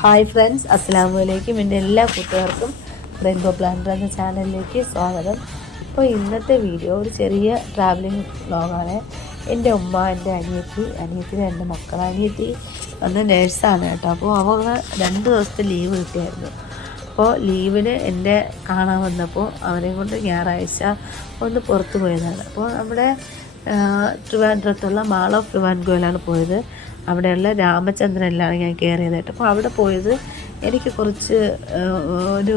Hi friends, അസ്സലാമു അലൈക്കും. എൻ്റെ എല്ലാ കൂട്ടുകാർക്കും റെയിൻബോ പ്ലാനർ എന്ന ചാനലിലേക്ക് സ്വാഗതം. അപ്പോൾ ഇന്നത്തെ വീഡിയോ ഒരു ചെറിയ ട്രാവലിംഗ് വ്ളോഗാണ്. എൻ്റെ ഉമ്മ, എൻ്റെ അനിയത്തി രണ്ട് മക്കൾ. അനിയത്തി അന്ന് നേഴ്സാണ് കേട്ടോ. അപ്പോൾ അവൾ 2 ദിവസത്തെ ലീവ് കിട്ടിയായിരുന്നു. അപ്പോൾ ലീവിന് എന്നെ കാണാൻ വന്നപ്പോൾ അവരെയും കൊണ്ട് ഞായറാഴ്ച ഒന്ന് പുറത്ത് പോയതാണ്. അപ്പോൾ നമ്മുടെ ട്രിവാൻഡ്രത്തുള്ള മാൾ ഓഫ് ട്രിവാൻഡ്രയിലാണ് പോയത്. അവിടെയുള്ള രാമചന്ദ്രനിലാണ് ഞാൻ കയറിയതായിട്ട്. അപ്പോൾ അവിടെ പോയത് എനിക്ക് കുറച്ച് ഒരു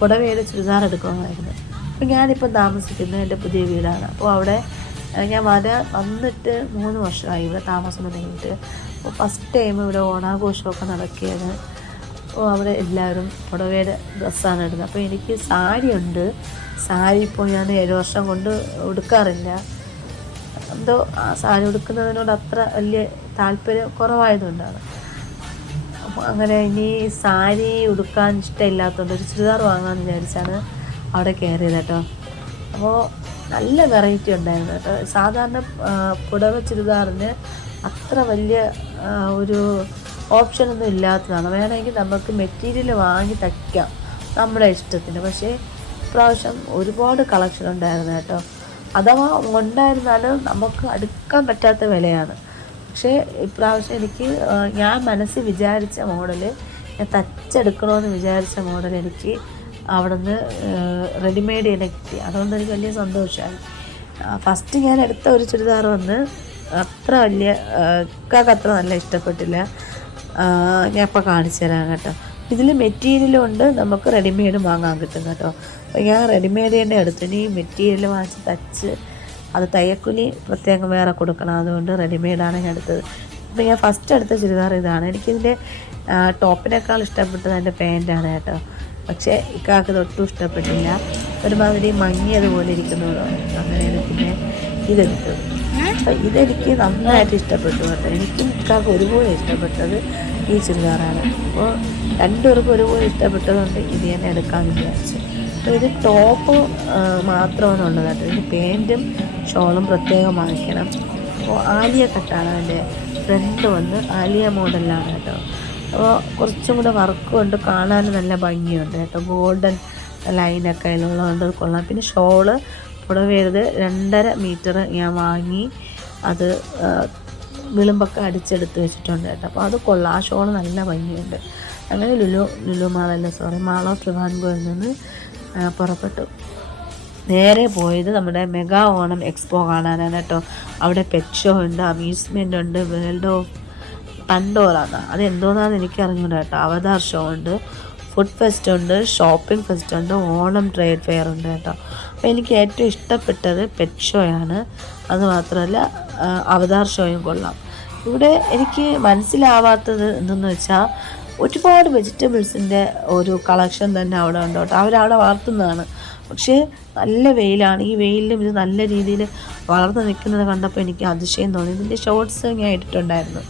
പുടവയുടെ ചുരിദാർ എടുക്കണമായിരുന്നു. അപ്പോൾ ഞാനിപ്പോൾ താമസിക്കുന്നത് എൻ്റെ പുതിയ വീടാണ്. അപ്പോൾ അവിടെ ഞാൻ വന്നിട്ട് 3 വർഷമായി ഇവിടെ താമസം തുടങ്ങിയിട്ട്. അപ്പോൾ ഫസ്റ്റ് ടൈം ഇവിടെ ഓണാഘോഷമൊക്കെ നടക്കുകയാണ്. അപ്പോൾ അവിടെ എല്ലാവരും പുടവയുടെ ഡ്രസ്സാണ് ഇടുന്നത്. അപ്പോൾ എനിക്ക് സാരിയുണ്ട്. സാരി ഇപ്പോൾ ഞാൻ 7 വർഷം കൊണ്ട് ഉടുക്കാറില്ല. എന്തോ സാരി ഉടുക്കുന്നതിനോട് അത്ര വലിയ താല്പര്യം കുറവായതുകൊണ്ടാണ്. അപ്പോൾ അങ്ങനെ ഇനി സാരി ഉടുക്കാൻ ഇഷ്ടമില്ലാത്തതുകൊണ്ട് ഒരു ചുരിദാർ വാങ്ങാമെന്ന് വിചാരിച്ചാണ് അവിടെ കയറിയത് കേട്ടോ. അപ്പോൾ നല്ല വെറൈറ്റി ഉണ്ടായിരുന്നു കേട്ടോ. സാധാരണ പുടവ ചുരിദാറിന് അത്ര വലിയ ഒരു ഓപ്ഷനൊന്നും ഇല്ലാത്തതാണ്. വേണമെങ്കിൽ നമുക്ക് മെറ്റീരിയൽ വാങ്ങി തയ്ക്കാം നമ്മുടെ ഇഷ്ടത്തിന്. പക്ഷേ ഇപ്രാവശ്യം ഒരുപാട് കളക്ഷൻ ഉണ്ടായിരുന്നു കേട്ടോ. അഥവാ ഉണ്ടായിരുന്നാലും നമുക്ക് അടുക്കാൻ പറ്റാത്ത വിലയാണ്. പക്ഷേ ഇപ്രാവശ്യം എനിക്ക് ഞാൻ മനസ്സിൽ വിചാരിച്ച മോഡൽ, ഞാൻ തച്ചെടുക്കണമെന്ന് വിചാരിച്ച മോഡൽ എനിക്ക് അവിടെ നിന്ന് റെഡിമെയ്ഡ് തന്നെ കിട്ടി. അതുകൊണ്ട് എനിക്ക് വലിയ സന്തോഷമായി. ഫസ്റ്റ് ഞാൻ എടുത്ത ഒരു ചുരിദാർ വന്ന് അത്ര വലിയ അത്ര നല്ല ഇഷ്ടപ്പെട്ടില്ല. ഞാൻ ഇപ്പോൾ കാണിച്ചു തരാം കേട്ടോ. ഇതിൽ മെറ്റീരിയലും ഉണ്ട്, നമുക്ക് റെഡിമെയ്ഡും വാങ്ങാൻ കിട്ടും കേട്ടോ. അപ്പോൾ ഞാൻ റെഡിമെയ്ഡ് തന്നെ എടുത്തു. ഇനി മെറ്റീരിയൽ വാങ്ങിച്ച് തച്ച് അത് തയ്യക്കൂലി പ്രത്യേകം വേറെ കൊടുക്കണം. അതുകൊണ്ട് റെഡിമെയ്ഡാണ് ഞാൻ എടുത്തത്. അപ്പോൾ ഞാൻ ഫസ്റ്റ് എടുത്ത ചുരിദാർ ഇതാണ്. എനിക്കിതിൻ്റെ ടോപ്പിനേക്കാൾ ഇഷ്ടപ്പെട്ടത് എൻ്റെ പാൻറ്റാണ് കേട്ടോ. പക്ഷേ ഇക്കാക്ക് ഒട്ടും ഇഷ്ടപ്പെട്ടില്ല. ഒരുമാതിരി മങ്ങിയതുപോലെ ഇരിക്കുന്നതോ അങ്ങനെയാണ് പിന്നെ ഇതെടുത്തത്. അപ്പോൾ ഇതെനിക്ക് നന്നായിട്ട് ഇഷ്ടപ്പെട്ടു കേട്ടോ. എനിക്കും ഇക്കാക്ക് ഒരുപോലെ ഇഷ്ടപ്പെട്ടത് ഈ ചുരിദാറാണ്. അപ്പോൾ രണ്ടുപേർക്കും ഒരുപോലെ ഇഷ്ടപ്പെട്ടതുകൊണ്ട് ഇത് തന്നെ എടുക്കാമെന്ന് വിചാരിച്ചു. അപ്പോൾ ഇത് ടോപ്പ് മാത്രമാണ് ഉള്ളത് കേട്ടോ. ഇത് പാൻറ്റും ഷോളും പ്രത്യേകം വാങ്ങിക്കണം. അപ്പോൾ ആലിയ കട്ടാണ് അതിൻ്റെ ഫ്രണ്ട് വന്ന് ആലിയ മോഡലിലാണ് കേട്ടോ. അപ്പോൾ കുറച്ചും കൂടെ വർക്ക് കൊണ്ട് കാണാൻ നല്ല ഭംഗിയുണ്ട് കേട്ടോ. ഗോൾഡൻ ലൈനൊക്കെ അതിലുള്ളതുകൊണ്ട് കൊള്ളാം. പിന്നെ ഷോള് പുടവയത് 2.5 മീറ്റർ ഞാൻ വാങ്ങി അത് വിളുമ്പൊക്കെ അടിച്ചെടുത്ത് വെച്ചിട്ടുണ്ട് കേട്ടോ. അപ്പോൾ അത് കൊള്ളാം. ആ ഷോള് നല്ല ഭംഗിയുണ്ട്. അങ്ങനെ മാൾ ഓഫ് ട്രിവാൻഡ്രയിൽ നിന്ന് പുറപ്പെട്ടു. നേരെ പോയത് നമ്മുടെ മെഗാ ഓണം എക്സ്പോ കാണാനാണ് കേട്ടോ. അവിടെ പെറ്റ് ഷോ ഉണ്ട്, അമ്യൂസ്മെൻ്റ് ഉണ്ട്, വേൾഡ് ഓഫ് പണ്ടോറാണ് അതെന്തോന്നാന്ന് എനിക്ക് അറിഞ്ഞൂടാ കേട്ടോ. അവതാർ ഷോ ഉണ്ട്, ഫുഡ് ഫെസ്റ്റ് ഉണ്ട്, ഷോപ്പിംഗ് ഫെസ്റ്റ് ഉണ്ട്, ഓണം ട്രേഡ് ഫെയർ ഉണ്ട് കേട്ടോ. അപ്പോൾ എനിക്ക് ഏറ്റവും ഇഷ്ടപ്പെട്ടത് പെറ്റ് ഷോയാണ്. അതുമാത്രമല്ല അവതാർ ഷോയും കൊള്ളാം. ഇവിടെ എനിക്ക് മനസ്സിലാവാത്തത് എന്തെന്ന് വെച്ചാൽ ഒരുപാട് വെജിറ്റബിൾസിൻ്റെ ഒരു കളക്ഷൻ തന്നെ അവിടെ ഉണ്ട് കേട്ടോ. അവരവിടെ വളർത്തുന്നതാണ്. പക്ഷേ നല്ല വെയിലാണ്. ഈ വെയിലിലും ഇത് നല്ല രീതിയിൽ വളർന്നു നിൽക്കുന്നത് കണ്ടപ്പോൾ എനിക്ക് അതിശയം തോന്നി. ഇതിൻ്റെ ഷോർട്സ് ഞാൻ ഇട്ടിട്ടുണ്ടായിരുന്നു.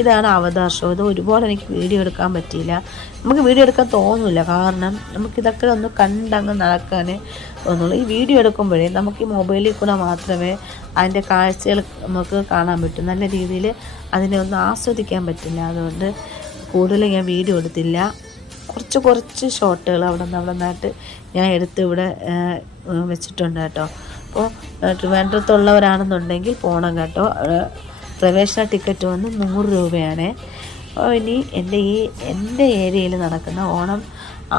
ഇതാണ് അവതാർ ഷോ. ഇത് ഒരുപാട് എനിക്ക് വീഡിയോ എടുക്കാൻ പറ്റിയില്ല. നമുക്ക് വീഡിയോ എടുക്കാൻ തോന്നില്ല, കാരണം നമുക്കിതൊക്കെ ഒന്ന് കണ്ടങ്ങ് നടക്കാനേ തോന്നുള്ളൂ. ഈ വീഡിയോ എടുക്കുമ്പോഴേ നമുക്ക് ഈ മൊബൈലിൽ കൂടെ മാത്രമേ അതിൻ്റെ കാഴ്ചകൾ നമുക്ക് കാണാൻ പറ്റും. നല്ല രീതിയിൽ അതിനെ ഒന്ന് ആസ്വദിക്കാൻ പറ്റില്ല. അതുകൊണ്ട് കൂടുതൽ ഞാൻ വീഡിയോ എടുത്തില്ല. കുറച്ച് ഷോട്ടുകൾ അവിടെ നിന്നായിട്ട് ഞാൻ എടുത്ത് ഇവിടെ വെച്ചിട്ടുണ്ട് കേട്ടോ. അപ്പോൾ ട്രിവാൻഡ്രത്തുള്ളവരാണെന്നുണ്ടെങ്കിൽ പോകണം കേട്ടോ. പ്രവേശന ടിക്കറ്റ് വന്ന് 100 രൂപയാണ്. അപ്പോൾ ഇനി എൻ്റെ ഏരിയയിൽ നടക്കുന്ന ഓണം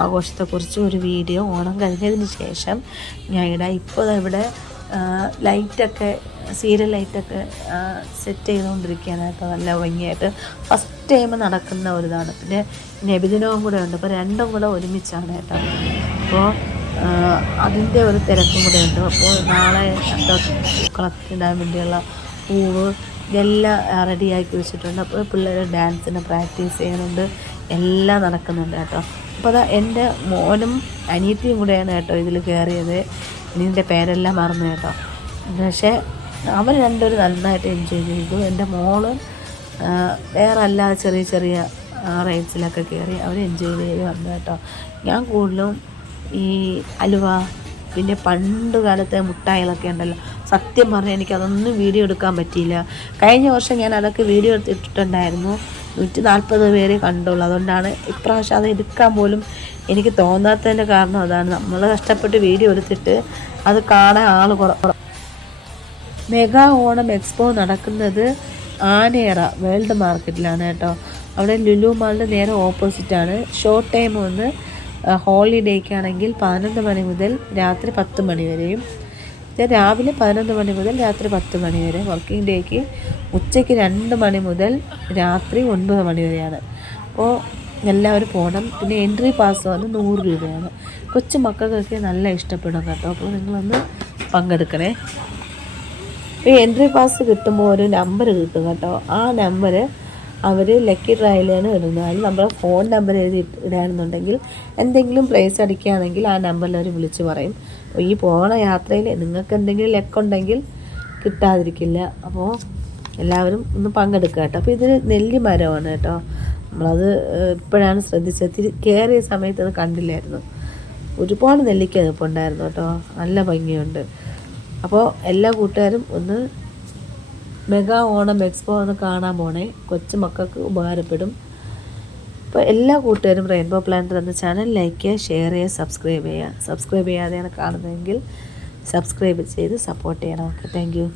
ആഘോഷത്തെക്കുറിച്ച് ഒരു വീഡിയോ ഓണം കഴിഞ്ഞതിന് ശേഷം ഞാൻ ഇടാം. ഇപ്പോൾ ഇവിടെ ലൈറ്റൊക്കെ സീരിയൽ ലൈറ്റൊക്കെ സെറ്റ് ചെയ്തുകൊണ്ടിരിക്കുകയാണ് കേട്ടോ. നല്ല ഭംഗിയായിട്ട് ഫസ്റ്റ് ടൈം നടക്കുന്ന ഒരിതാണ്. പിന്നെ നബിദിനവും കൂടെ ഉണ്ട്. അപ്പോൾ രണ്ടും കൂടെ ഒരുമിച്ചാണ് കേട്ടോ. അപ്പോൾ അതിൻ്റെ ഒരു തിരക്കും കൂടെ ഉണ്ട്. അപ്പോൾ നാളെ കളത്തിടാൻ വേണ്ടിയുള്ള പൂവ് ഇതെല്ലാം റെഡിയാക്കി വെച്ചിട്ടുണ്ട്. അപ്പോൾ പിള്ളേർ ഡാൻസിന് പ്രാക്ടീസ് ചെയ്യുന്നുണ്ട്, എല്ലാം നടക്കുന്നുണ്ട് കേട്ടോ. അപ്പോൾ അത് എൻ്റെ മോനും അനിയത്തിയും കൂടെയാണ് കേട്ടോ ഇതിൽ കയറിയത്. ഇതിൻ്റെ പേരെല്ലാം മറന്നു കേട്ടോ. പക്ഷേ അവർ രണ്ടുപേരും നന്നായിട്ട് എൻജോയ് ചെയ്തു. എൻ്റെ മോള് വേറെ അല്ലാതെ ചെറിയ റൈഡ്സിലൊക്കെ കയറി അവർ എൻജോയ് ചെയ്ത് വന്നു കേട്ടോ. ഞാൻ കൂടുതലും ഈ അലുവ, പിന്നെ പണ്ട് കാലത്തെ മുട്ടായികളൊക്കെ ഉണ്ടല്ലോ, സത്യം പറഞ്ഞാൽ എനിക്കതൊന്നും വീഡിയോ എടുക്കാൻ പറ്റിയില്ല. കഴിഞ്ഞ വർഷം ഞാൻ അതൊക്കെ വീഡിയോ എടുത്തിട്ടുണ്ടായിരുന്നു. 140 പേരെ കണ്ടുള്ളൂ. അതുകൊണ്ടാണ് ഇപ്രാവശ്യം അത് എടുക്കാൻ പോലും എനിക്ക് തോന്നാത്തതിൻ്റെ കാരണം അതാണ്. നമ്മൾ കഷ്ടപ്പെട്ട് വീഡിയോ എടുത്തിട്ട് അത് കാണാൻ ആൾ മെഗാ ഓണം എക്സ്പോ നടക്കുന്നത് ആനേറ വേൾഡ് മാർക്കറ്റിലാണ് കേട്ടോ. അവിടെ ലുലു മാളിൻ്റെ നേരെ ഓപ്പോസിറ്റാണ്. ഷോർട്ട് ടൈം ഒന്ന് ഹോളിഡേക്കാണെങ്കിൽ 11 മണി മുതൽ രാത്രി 10 മണി വരെയും, രാവിലെ 11 മണി മുതൽ രാത്രി 10 മണി വരെ. വർക്കിംഗ് ഡേക്ക് ഉച്ചയ്ക്ക് 2 മണി മുതൽ രാത്രി 9 മണി വരെയാണ്. അപ്പോൾ എല്ലാവരും പോകണം. പിന്നെ എൻട്രി പാസ് വന്ന് 100 രൂപയാണ്. കൊച്ചു മക്കൾക്കൊക്കെ നല്ല ഇഷ്ടപ്പെടും കേട്ടോ. അപ്പോൾ നിങ്ങളൊന്ന് പങ്കെടുക്കണേ. ഈ എൻട്രി പാസ് കിട്ടുമ്പോൾ ഒരു നമ്പർ കിട്ടും കേട്ടോ. ആ നമ്പർ അവർ ലക്കി ഡ്രൈയിലാണ് ഇടുന്നത്. അതിൽ നമ്മുടെ ഫോൺ നമ്പർ എഴുതി ഇടുകയാണെന്നുണ്ടെങ്കിൽ എന്തെങ്കിലും പ്രൈസ് അടിക്കുകയാണെങ്കിൽ ആ നമ്പറിൽ അവർ വിളിച്ച് പറയും. ഈ പോണ യാത്രയിൽ നിങ്ങൾക്ക് എന്തെങ്കിലും ലക്കുണ്ടെങ്കിൽ കിട്ടാതിരിക്കില്ല. അപ്പോൾ എല്ലാവരും ഒന്ന് പങ്കെടുക്കുക കേട്ടോ. അപ്പോൾ ഇതൊരു നെല്ലിമരമാണ് കേട്ടോ. നമ്മളത് ഇപ്പോഴാണ് ശ്രദ്ധിച്ചത്. കയറിയ സമയത്ത് അത് കണ്ടില്ലായിരുന്നു. ഒരുപാട് നെല്ലിക്ക നിൽപ്പുണ്ടായിരുന്നു കേട്ടോ. നല്ല ഭംഗിയുണ്ട്. അപ്പോൾ എല്ലാ കൂട്ടുകാരും ഒന്ന് മെഗാ ഓണം എക്സ്പോ ഒന്ന് കാണാൻ പോണേ. കൊച്ചു മക്കൾക്ക് ഉപകാരപ്പെടും. അപ്പോൾ എല്ലാ കൂട്ടുകാരും റെയിൻബോ പ്ലാനർ എന്ന ചാനൽ ലൈക്ക് ചെയ്യുക, ഷെയർ ചെയ്യുക, സബ്സ്ക്രൈബ് ചെയ്യുക. സബ്സ്ക്രൈബ് ചെയ്യാതെയാണ് കാണുന്നതെങ്കിൽ സബ്സ്ക്രൈബ് ചെയ്ത് സപ്പോർട്ട് ചെയ്യണം. Okay, thank you.